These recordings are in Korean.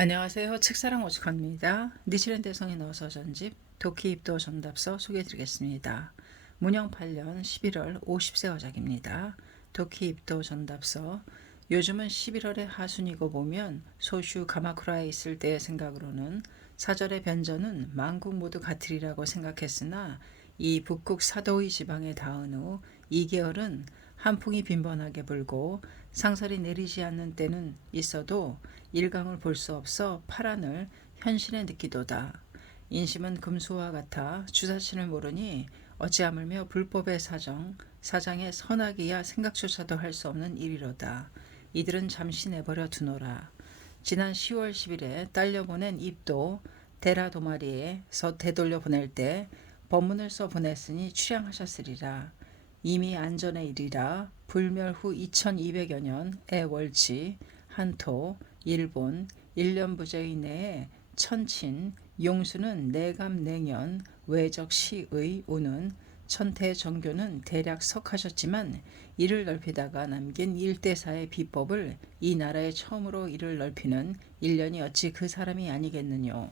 안녕하세요. 책사랑 오직헌입니다. 니치렌 대성에 넣어서 전집 도끼 입도 전답서 소개해드리겠습니다. 문영 8년 11월 50세 어작입니다. 도끼 입도 전답서 요즘은 11월의 하순이고 보면 소슈 가마쿠라에 있을 때의 생각으로는 사절의 변전은 만국 모두 같으리라고 생각했으나 이 북극 사도의 지방에 닿은 후 2개월은 한풍이 빈번하게 불고 상설이 내리지 않는 때는 있어도 일강을 볼 수 없어 파란을 현실에 느끼도다. 인심은 금수와 같아 주사신을 모르니 어찌하물며 불법의 사정, 사장의 선악이야 생각조차도 할 수 없는 일이로다. 이들은 잠시 내버려 두노라. 지난 10월 10일에 딸려 보낸 입도 데라 도마리에서 되돌려 보낼 때 법문을 써 보냈으니 출양하셨으리라. 이미 안전의 일이라 불멸 후 2200여 년의 월치 한토 일본 일년부재 내에 천친 용수는 내감 내년 외적 시의 우는 천태 정교는 대략 석하셨지만 이를 넓히다가 남긴 일대사의 비법을 이 나라에 처음으로 이를 넓히는 일년이 어찌 그 사람이 아니겠느뇨.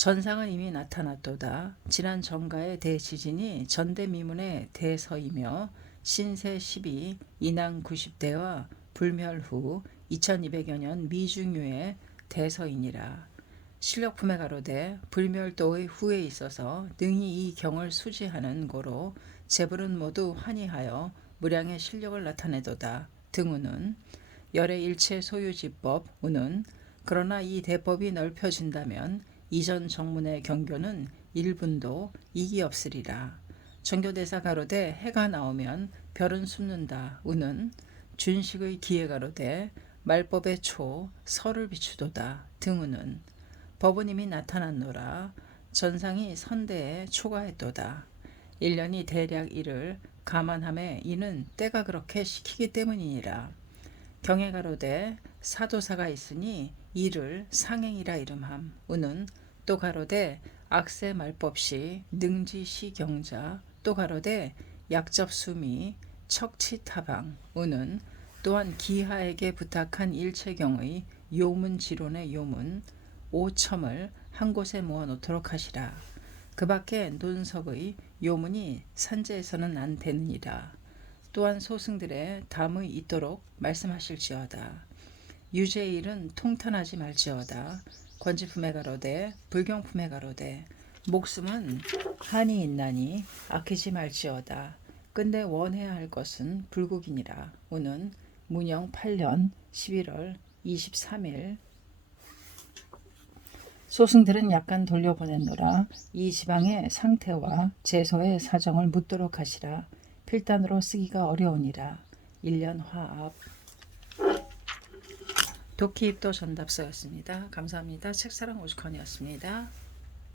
전상은 이미 나타났도다. 지난 정가의 대지진이 전대미문의 대서이며 신세 12, 인왕 90대와 불멸 후 2200여 년 미중유의 대서이니라. 실력 품에 가로되 불멸도의 후에 있어서 능히 이 경을 수지하는 고로 제불은 모두 환희하여 무량의 실력을 나타내도다. 등우는 열의 일체 소유지법 우는 그러나 이 대법이 넓혀진다면 이전 정문의 경교는 일분도 이기 없으리라. 정교대사 가로되 해가 나오면 별은 숨는다. 우는 준식의 기에 가로되 말법의 초 설을 비추도다. 등우는 이미 나타났노라. 전상이 선대에 초과했도다. 일년이 대략 이를 감안함에 이는 때가 그렇게 시키기 때문이니라. 경에 가로되 사도사가 있으니 이를 상행이라 이름함. 우는 또 가로되 악세 말법시 능지시 경자 또 가로되 약접수미 척치타방 우는 또한 기하에게 부탁한 일체경의 요문지론의 요문 오첨을 한 곳에 모아 놓도록 하시라. 그 밖에 논석의 요문이 산재에서는 안 되느니라. 또한 소승들의 담의 있도록 말씀하실지어다. 유죄의 일은 통탄하지 말지어다. 권지품에 가로되 불경품에 가로되 목숨은 한이 있나니 아끼지 말지어다. 근데 원해야 할 것은 불국이니라. 오는 문영 8년 11월 23일 소승들은 약간 돌려보냈노라. 이 지방의 상태와 제소의 사정을 묻도록 하시라. 필단으로 쓰기가 어려우니라. 1년 화합 도끼입도 전답서였습니다. 감사합니다. 책사랑 오죽헌이었습니다.